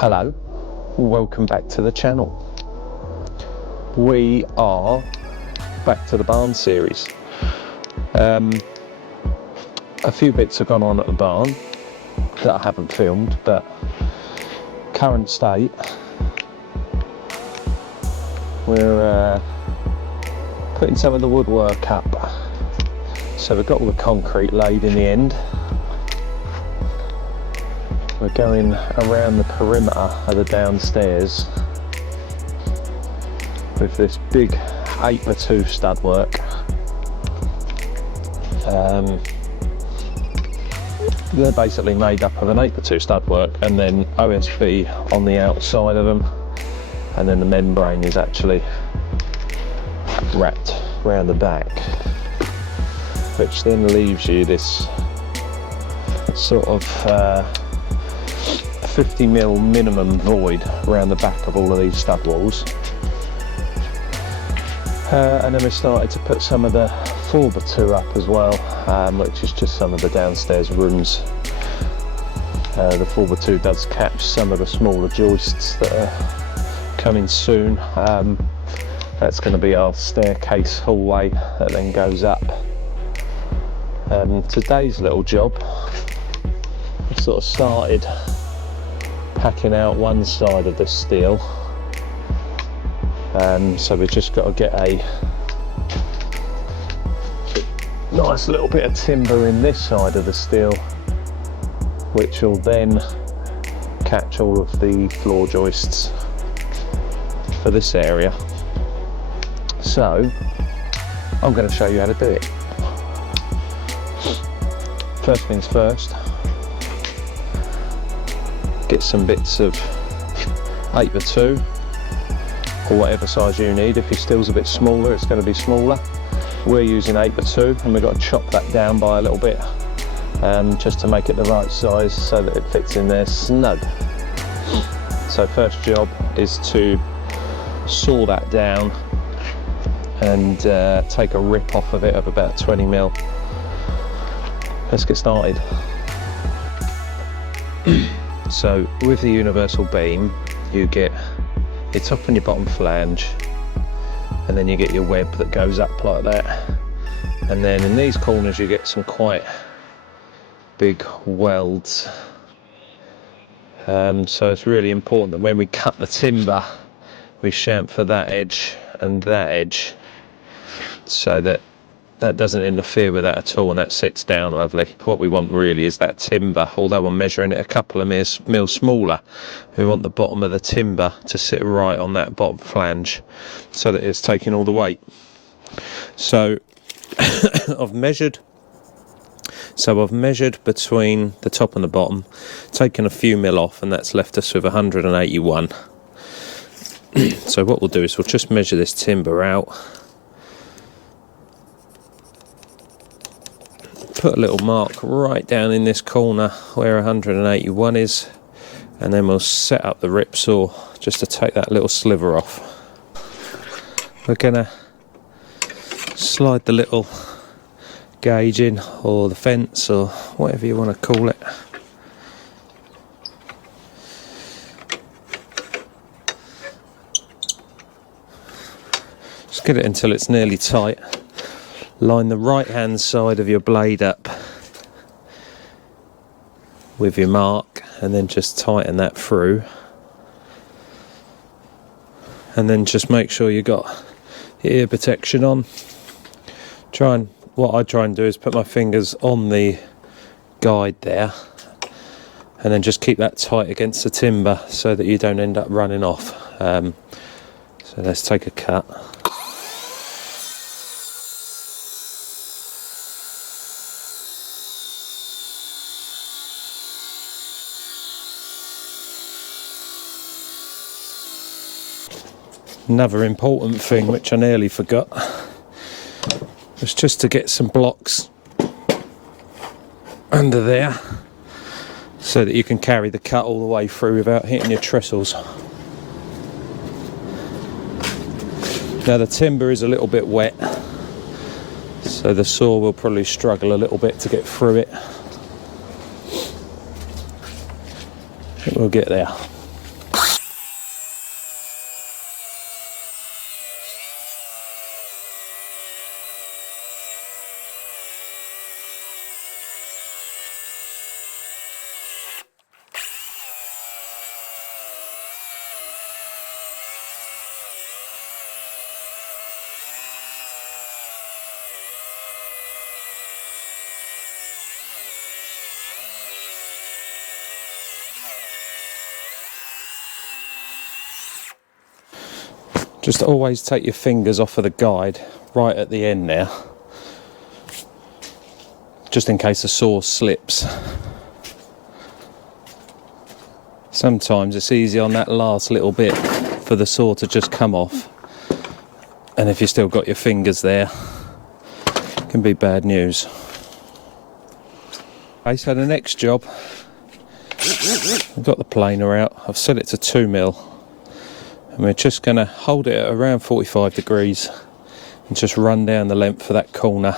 Hello, welcome back to the channel. We are back to the barn series. A few bits have gone on at the barn that I haven't filmed, but current state, we're putting some of the woodwork up. So we've got all the concrete laid in the end. We're going around the perimeter of the downstairs with this big 8x2 stud work. They're basically made up of an 8x2 stud work and then OSB on the outside of them, and then the membrane is actually wrapped around the back, which then leaves you this sort of 50mm minimum void around the back of all of these stud walls. And then we started to put some of the 4x2 up as well, which is just some of the downstairs rooms. The 4x2 does catch some of the smaller joists that are coming soon. That's going to be our staircase hallway that then goes up. Today's little job, I sort of started packing out one side of the steel, so we've just got to get a nice little bit of timber in this side of the steel, which will then catch all of the floor joists for this area. So I'm going to show you how to do it. First things first, get some bits of 8x2 or whatever size you need. If your steel's a bit smaller, it's going to be smaller. We're using 8x2 and we've got to chop that down by a little bit, just to make it the right size so that it fits in there snug. So first job is to saw that down and take a rip off of it of about 20mm. Let's get started. So with the universal beam, you get your top and your bottom flange, and then you get your web that goes up like that, and then in these corners you get some quite big welds. So it's really important that when we cut the timber, we chamfer that edge and that edge so that that doesn't interfere with that at all, and that sits down lovely. What we want really is that timber, although I'm measuring it a couple of mils smaller, we want the bottom of the timber to sit right on that bottom flange so that it's taking all the weight. So I've measured between the top and the bottom, taken a few mil off, and that's left us with 181. So what we'll do is we'll just measure this timber out, put a little mark right down in this corner where 181 is, and then we'll set up the rip saw just to take that little sliver off. We're gonna slide the little gauge in, or the fence, or whatever you want to call it. Just get it until it's nearly tight. Line the right hand side of your blade up with your mark, and then just tighten that through, and then just make sure you got your ear protection on. What I try and do is put my fingers on the guide there, and then just keep that tight against the timber so that you don't end up running off. So let's take a cut. Another important thing which I nearly forgot was just to get some blocks under there so that you can carry the cut all the way through without hitting your trestles. Now the timber is a little bit wet, so the saw will probably struggle a little bit to get through it. We'll get there. Just always take your fingers off of the guide right at the end there, just in case the saw slips. Sometimes it's easy on that last little bit for the saw to just come off, and if you've still got your fingers there, it can be bad news. Okay, so the next job, I've got the planer out, I've set it to 2mm, and we're just going to hold it at around 45 degrees and just run down the length of that corner.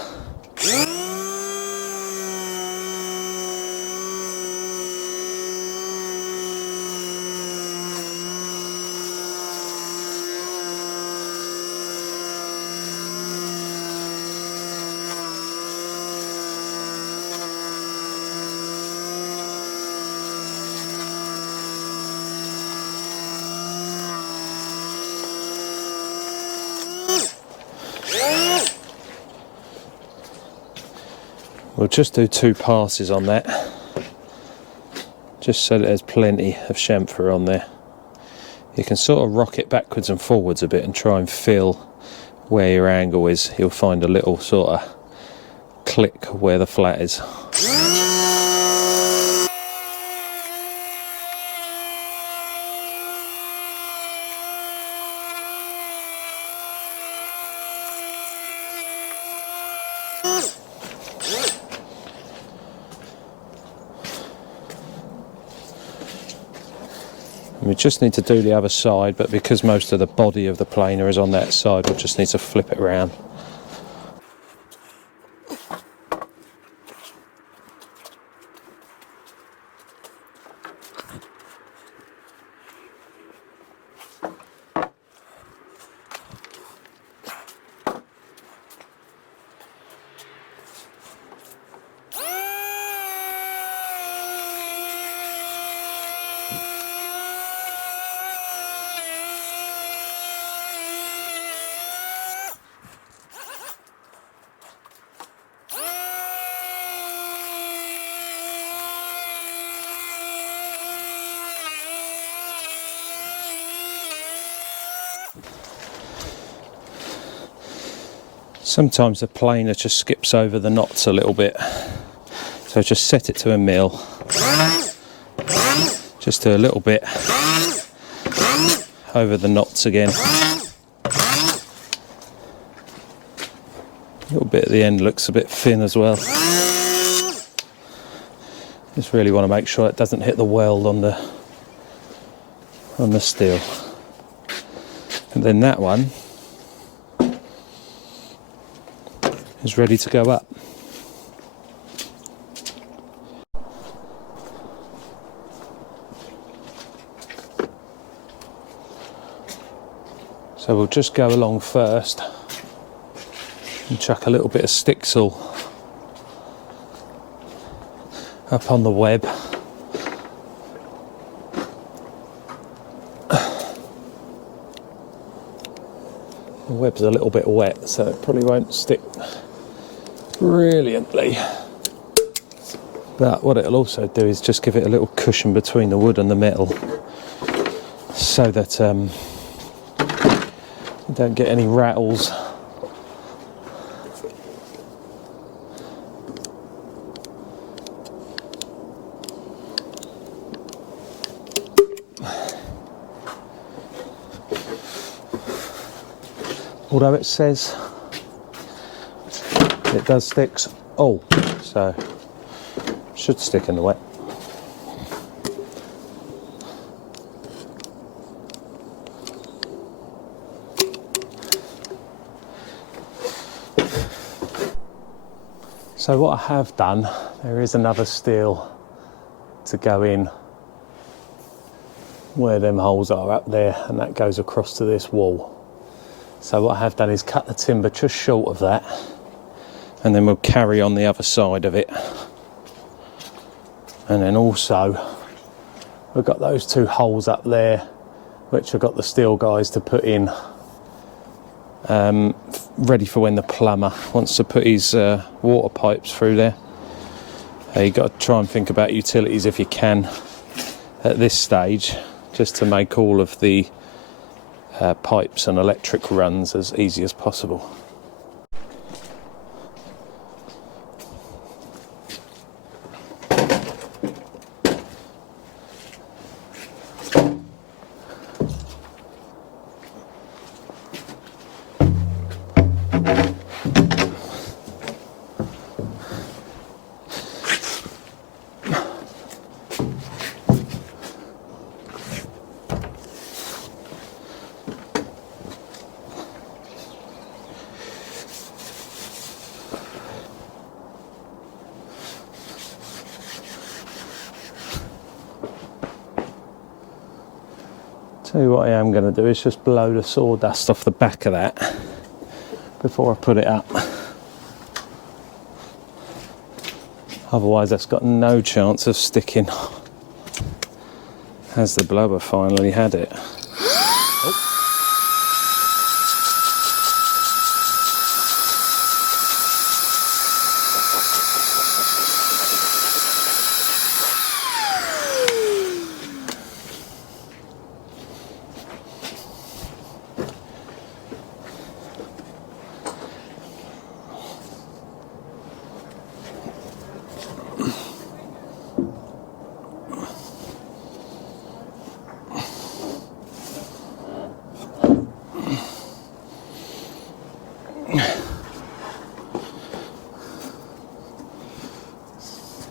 We'll just do 2 passes on that, just so that there's plenty of chamfer on there. You can sort of rock it backwards and forwards a bit and try and feel where your angle is. You'll find a little sort of click where the flat is. We just need to do the other side, but because most of the body of the planer is on that side, we'll just need to flip it around. Sometimes the planer just skips over the knots a little bit, so just set it to 1mm. Just do a little bit over the knots again. A little bit at the end looks a bit thin as well. Just really want to make sure it doesn't hit the weld on the steel. And then that one is ready to go up. So we'll just go along first and chuck a little bit of stick saw up on the web. The web's a little bit wet, so it probably won't stick brilliantly, but what it'll also do is just give it a little cushion between the wood and the metal, so that you don't get any rattles. Although it says it does stick, so should stick in the wet. So what I have done, there is another steel to go in where them holes are up there, and that goes across to this wall. So what I have done is cut the timber just short of that, and then we'll carry on the other side of it. And then also we've got those 2 holes up there, which I've got the steel guys to put in, ready for when the plumber wants to put his water pipes through there. You've got to try and think about utilities if you can at this stage, just to make all of the pipes and electric runs as easy as possible. Tell you what I am going to do is just blow the sawdust off the back of that before I put it up. Otherwise that's got no chance of sticking. Has the blower finally had it? Oh.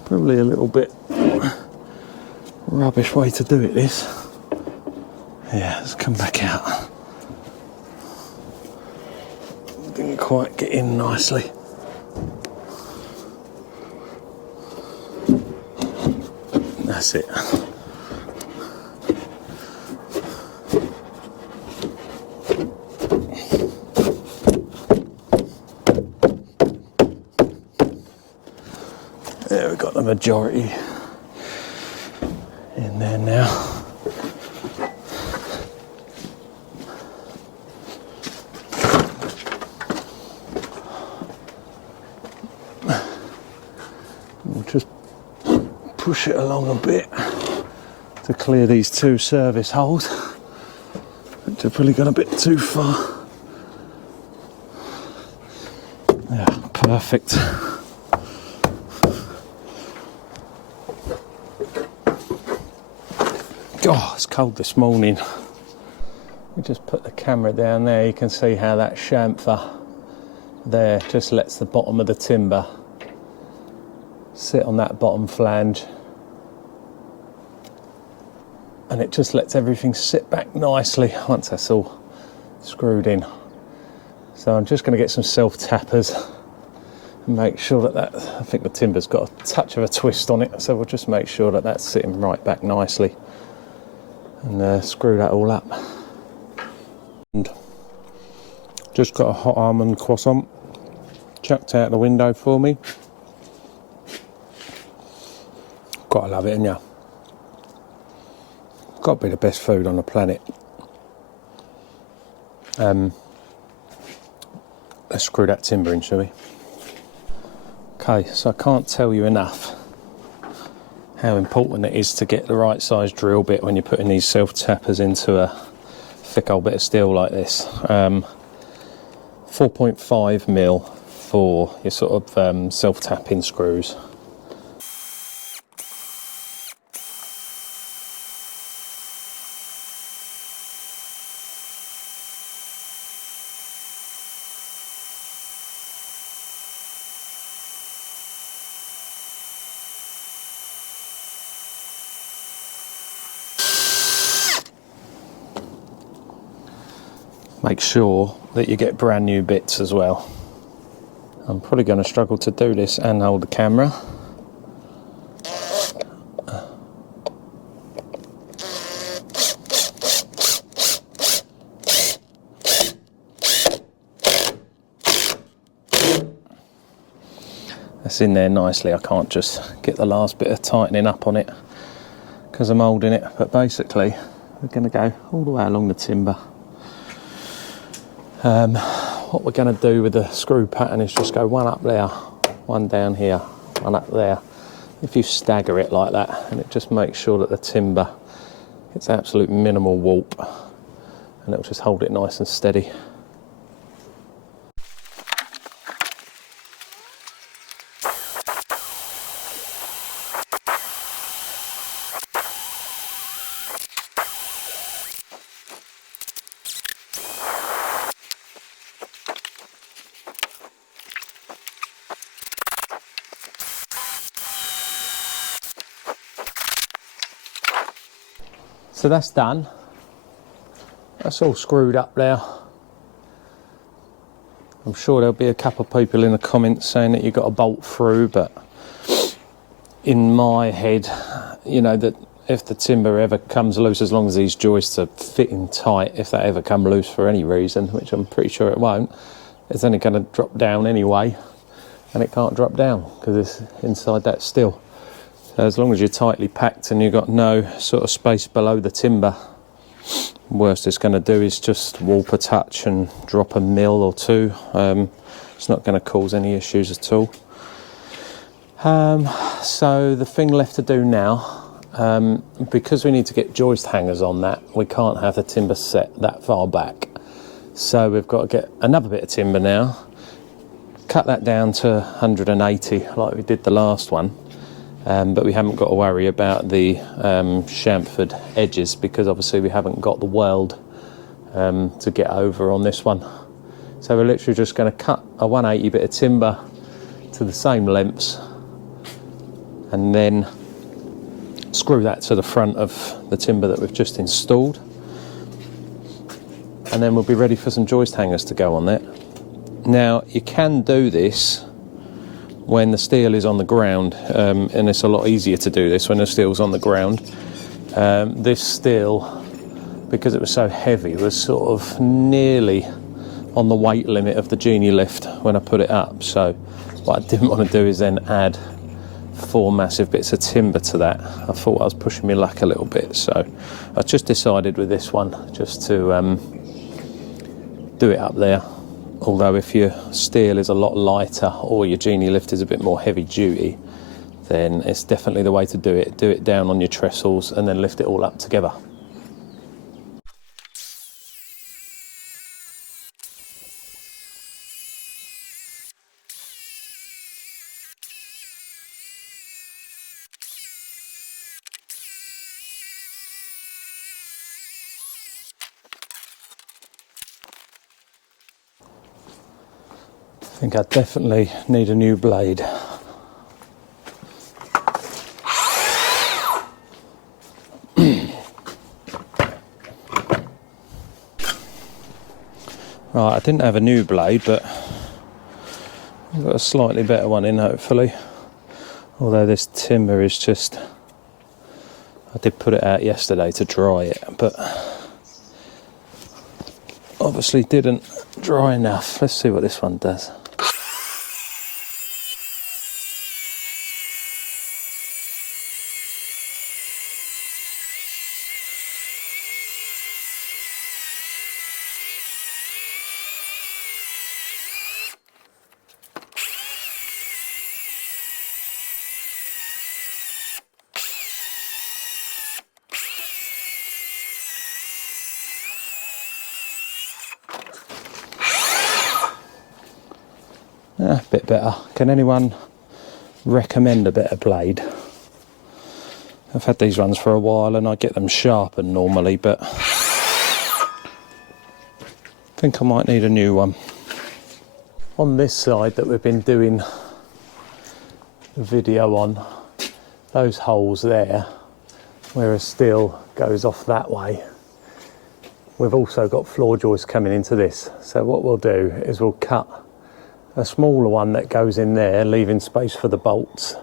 Probably a little bit rubbish way to do it, this. Yeah, let's come back out. Didn't quite get in nicely. That's it. There, we've got the majority in there now. We'll just push it along a bit to clear these two service holes, which have probably gone a bit too far. Yeah, perfect. Oh, it's cold this morning. We just put the camera down there. You can see how that chamfer there just lets the bottom of the timber sit on that bottom flange, and it just lets everything sit back nicely once that's all screwed in. So I'm just going to get some self-tappers and make sure that I think the timber's got a touch of a twist on it, so we'll just make sure that that's sitting right back nicely and screw that all up. And just got a hot almond croissant chucked out the window for me. Gotta love it, ain't ya? Got to be the best food on the planet. Let's screw that timber in, shall we? Okay, so I can't tell you enough how important it is to get the right size drill bit when you're putting these self-tappers into a thick old bit of steel like this. 4.5mm for your sort of self-tapping screws. Make sure that you get brand new bits as well. I'm probably going to struggle to do this and hold the camera. That's in there nicely. I can't just get the last bit of tightening up on it because I'm holding it, but basically we're going to go all the way along the timber. What we're going to do with the screw pattern is just go one up there, one down here, one up there. If you stagger it like that, and it just makes sure that the timber gets absolute minimal warp, and it'll just hold it nice and steady. So that's done. That's all screwed up now. I'm sure there'll be a couple of people in the comments saying that you've got to bolt through, but in my head, you know, that if the timber ever comes loose, as long as these joists are fitting tight, if they ever come loose for any reason, which I'm pretty sure it won't, it's only going to drop down anyway, and it can't drop down because it's inside that still. So as long as you're tightly packed and you've got no sort of space below the timber, worst it's going to do is just warp a touch and drop a mil or two. It's not going to cause any issues at all. So the thing left to do now, because we need to get joist hangers on that, we can't have the timber set that far back. So we've got to get another bit of timber now, cut that down to 180 like we did the last one. But we haven't got to worry about the chamfered edges because obviously we haven't got the weld to get over on this one. So we're literally just going to cut a 180 bit of timber to the same lengths and then screw that to the front of the timber that we've just installed, and then we'll be ready for some joist hangers to go on there. Now you can do this when the steel is on the ground, and it's a lot easier to do this when the steel's on the ground. This steel, because it was so heavy, was sort of nearly on the weight limit of the Genie lift when I put it up. So what I didn't want to do is then add 4 massive bits of timber to that. I thought I was pushing my luck a little bit, so I just decided with this one just to do it up there. Although if your steel is a lot lighter or your Genie lift is a bit more heavy duty, then it's definitely the way to do it. Do it down on your trestles and then lift it all up together. I think I definitely need a new blade. Right, I didn't have a new blade, but I've got a slightly better one in, hopefully. Although this timber is just... I did put it out yesterday to dry it, but obviously didn't dry enough. Let's see what this one does. A bit better. Can anyone recommend a better blade? I've had these ones for a while and I get them sharpened normally, but I think I might need a new one. On this side that we've been doing the video on, those holes there, where a steel goes off that way, we've also got floor joists coming into this. So what we'll do is we'll cut a smaller one that goes in there, leaving space for the bolts,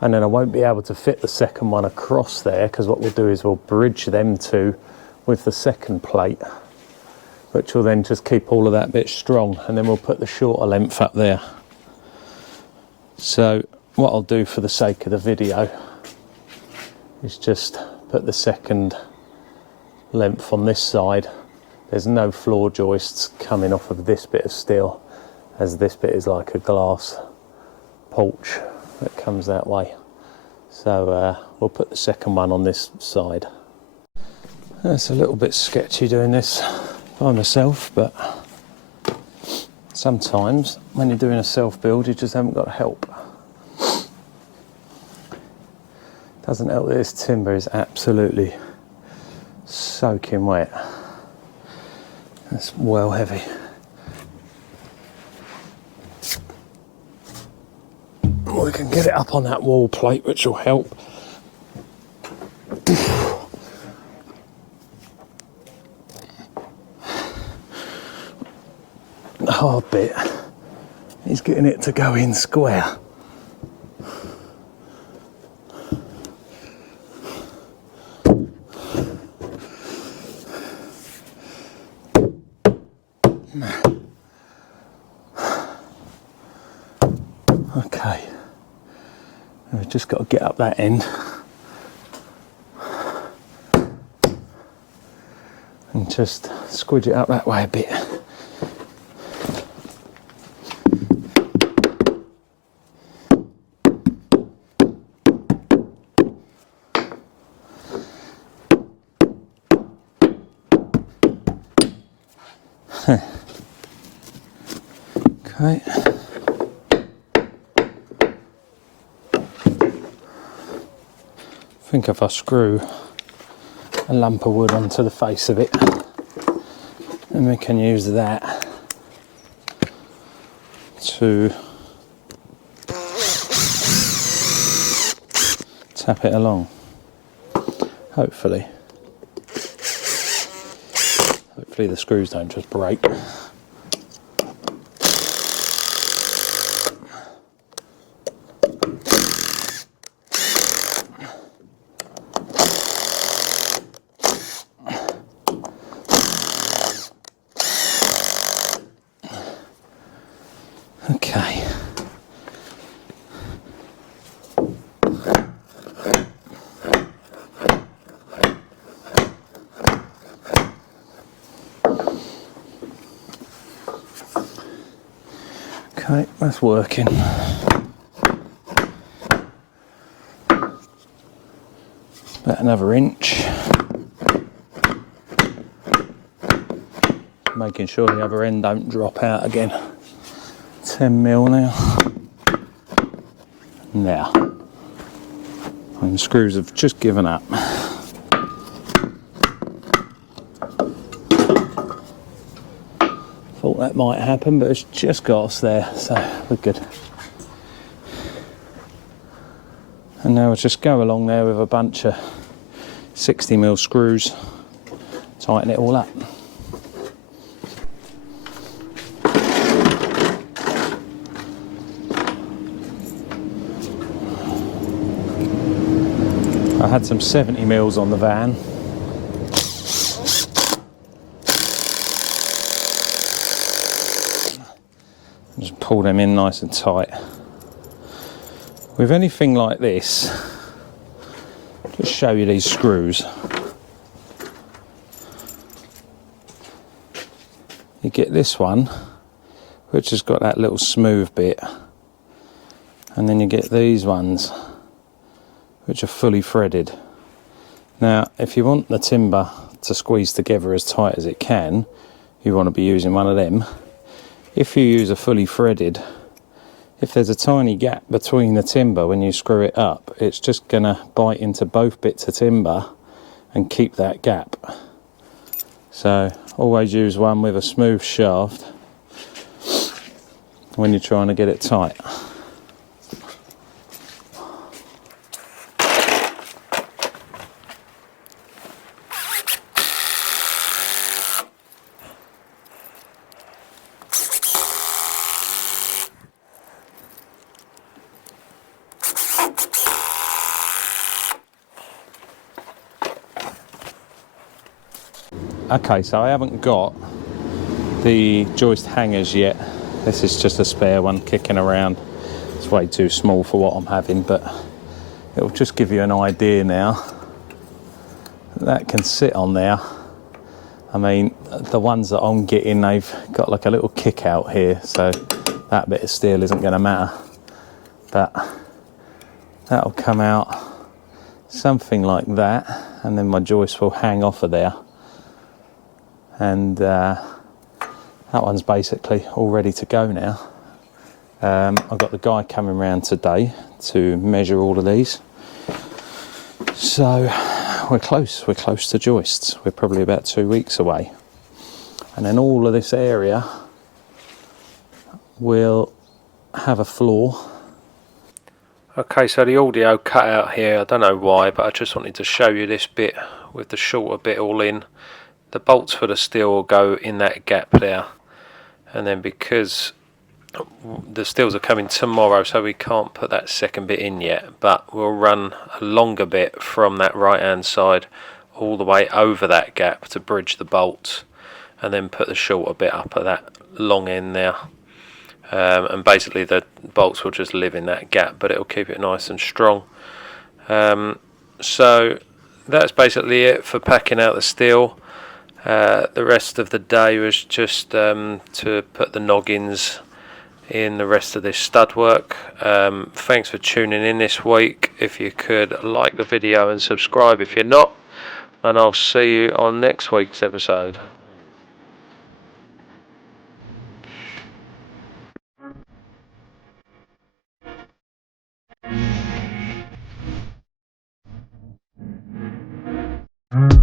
and then I won't be able to fit the second one across there, because what we'll do is we'll bridge them two with the second plate, which will then just keep all of that bit strong, and then we'll put the shorter length up there. So what I'll do for the sake of the video is just put the second length on this side. There's no floor joists coming off of this bit of steel, as this bit is like a glass porch that comes that way. So we'll put the second one on this side. It's a little bit sketchy doing this by myself, but sometimes when you're doing a self-build you just haven't got help. Doesn't help that this timber is absolutely soaking wet. That's well heavy. We can get it up on that wall plate, which will help. The hard bit is getting it to go in square. Okay, we've just got to get up that end and just squidge it up that way a bit. Okay. I think if I screw a lump of wood onto the face of it, then we can use that to tap it along. Hopefully the screws don't just break. Okay. Okay, that's working. About another inch. Making sure the other end don't drop out again. 10 mil now. Now. And the screws have just given up. Thought that might happen, but it's just got us there, so we're good. And now we'll just go along there with a bunch of 60 mil screws, tighten it all up. I had some 70 mils on the van. Just pull them in nice and tight. With anything like this, just show you these screws. You get this one, which has got that little smooth bit, and then you get these ones, which are fully threaded. Now, if you want the timber to squeeze together as tight as it can, you want to be using one of them. If you use a fully threaded, if there's a tiny gap between the timber when you screw it up, it's just going to bite into both bits of timber and keep that gap. So always use one with a smooth shaft when you're trying to get it tight. Okay, so I haven't got the joist hangers yet. This is just a spare one kicking around. It's way too small for what I'm having, but it'll just give you an idea now. That can sit on there. I mean, the ones that I'm getting, they've got like a little kick out here, so that bit of steel isn't going to matter. But that'll come out something like that, and then my joist will hang off of there. and that one's basically all ready to go now. I've got the guy coming round today to measure all of these, so we're close to joists. We're probably about 2 weeks away, and then all of this area will have a floor. Okay, so the audio cut out here, I don't know why, but I just wanted to show you this bit with the shorter bit all in. The bolts for the steel will go in that gap there, and then because the steels are coming tomorrow, so we can't put that second bit in yet, but we'll run a longer bit from that right hand side all the way over that gap to bridge the bolts, and then put the shorter bit up at that long end there. And basically the bolts will just live in that gap, but it'll keep it nice and strong. So that's basically it for packing out the steel. The rest of the day was just to put the noggins in the rest of this stud work. Thanks for tuning in this week. If you could like the video and subscribe if you're not, and I'll see you on next week's episode.